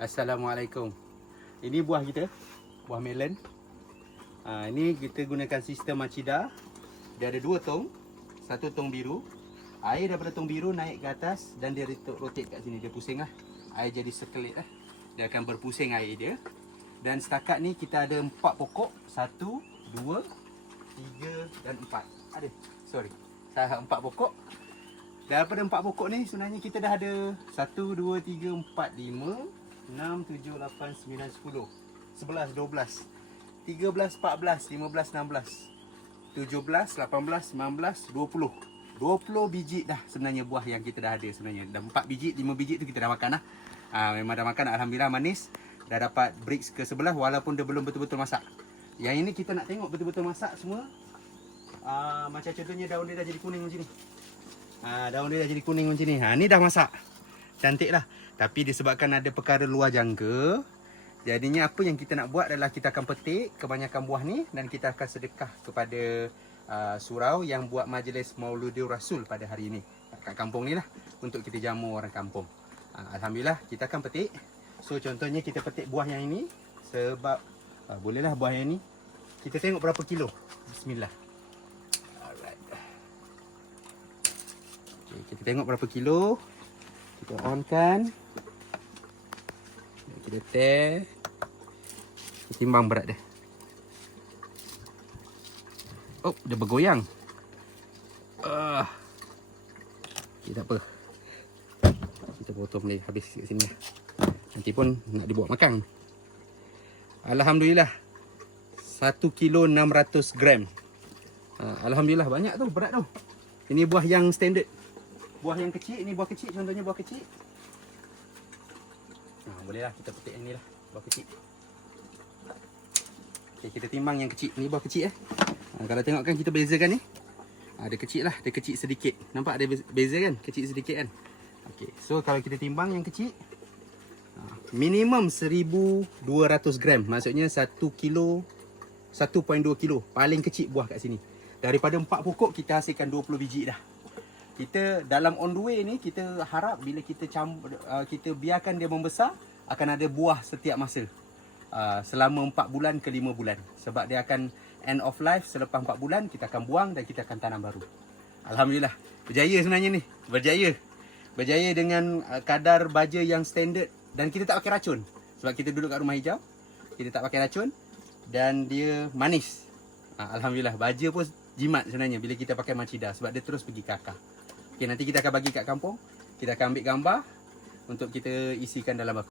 Assalamualaikum. Ini buah kita, buah melon. Ha, ini kita gunakan sistem Machida. Dia ada dua tong, satu tong biru. Air daripada tong biru naik ke atas dan dia rotate, kat sini. Dia pusing lah. Air jadi sekelit lah. Dia akan berpusing air dia. Dan setakat ni kita ada empat pokok. Satu, dua, tiga dan empat. Ada. Sorry. Saya empat pokok. Daripada empat pokok ni sebenarnya kita dah ada 1, 2, 3, 4, 5, 6, 7, 8, 9, 10 11, 12 13, 14, 15, 16 17, 18, 20 20 biji dah sebenarnya buah yang kita dah ada sebenarnya. Dah 4 biji, 5 biji tu kita dah makan lah. Ha, Memang dah makan Alhamdulillah manis. Dah dapat bricks ke sebelah walaupun dia belum betul-betul masak. Yang ini kita nak tengok betul-betul masak semua. Uh, Macam contohnya daun dia dah jadi kuning macam ni. Ha, daun dia dah jadi kuning macam ni. Ha, ni dah masak. Cantik lah. Tapi disebabkan ada perkara luar jangka. Jadinya apa yang kita nak buat adalah kita akan petik kebanyakan buah ni. Dan kita akan sedekah kepada uh, surau yang buat majlis Mauludur Rasul pada hari ini. Kat kampung ni lah. Untuk kita jamu orang kampung. Ha, Alhamdulillah kita akan petik. So contohnya kita petik buah yang ini. Sebab uh, bolehlah buah yang ni. Kita tengok berapa kilo. Bismillah. Alright. Okay, kita tengok berapa kilo. Kita on kan. Kita tear. Kita timbang berat dia. Oh, dia bergoyang. Ah. Okay, tak apa. Kita potong dia habis kat sini. Nanti pun nak dibawa makan. Alhamdulillah. 1 kilo 600 gram. Ah, Alhamdulillah banyak tu, berat tu. Ini buah yang standard. Buah yang kecil, ini buah kecil contohnya buah kecil. Ha, boleh lah kita petik yang ni lah, buah kecil. Okay, kita timbang yang kecil. Ni buah kecil eh. Ha, kalau tengok kan kita bezakan ni. Ha, dia kecil lah, dia kecil sedikit. Nampak ada beza kan? Kecil sedikit kan? Okay, so kalau kita timbang yang kecil. Ha, minimum 1200 gram. Maksudnya 1 kilo, 1.2 kilo. Paling kecil buah kat sini. Daripada 4 pokok kita hasilkan 20 biji dah kita dalam on the way ni kita harap bila kita campur uh, kita biarkan dia membesar akan ada buah setiap masa. Uh, selama 4 bulan ke 5 bulan. Sebab dia akan end of life selepas 4 bulan kita akan buang dan kita akan tanam baru. Alhamdulillah. Berjaya sebenarnya ni. Berjaya. Berjaya dengan uh, kadar baja yang standard. Dan kita tak pakai racun. Sebab kita duduk kat rumah hijau kita tak pakai racun dan dia manis. Uh, alhamdulillah. Baja pun jimat sebenarnya bila kita pakai macida sebab dia terus pergi ke Okay, nanti kita akan bagi kat kampung. Kita akan ambil gambar untuk kita isikan dalam buku.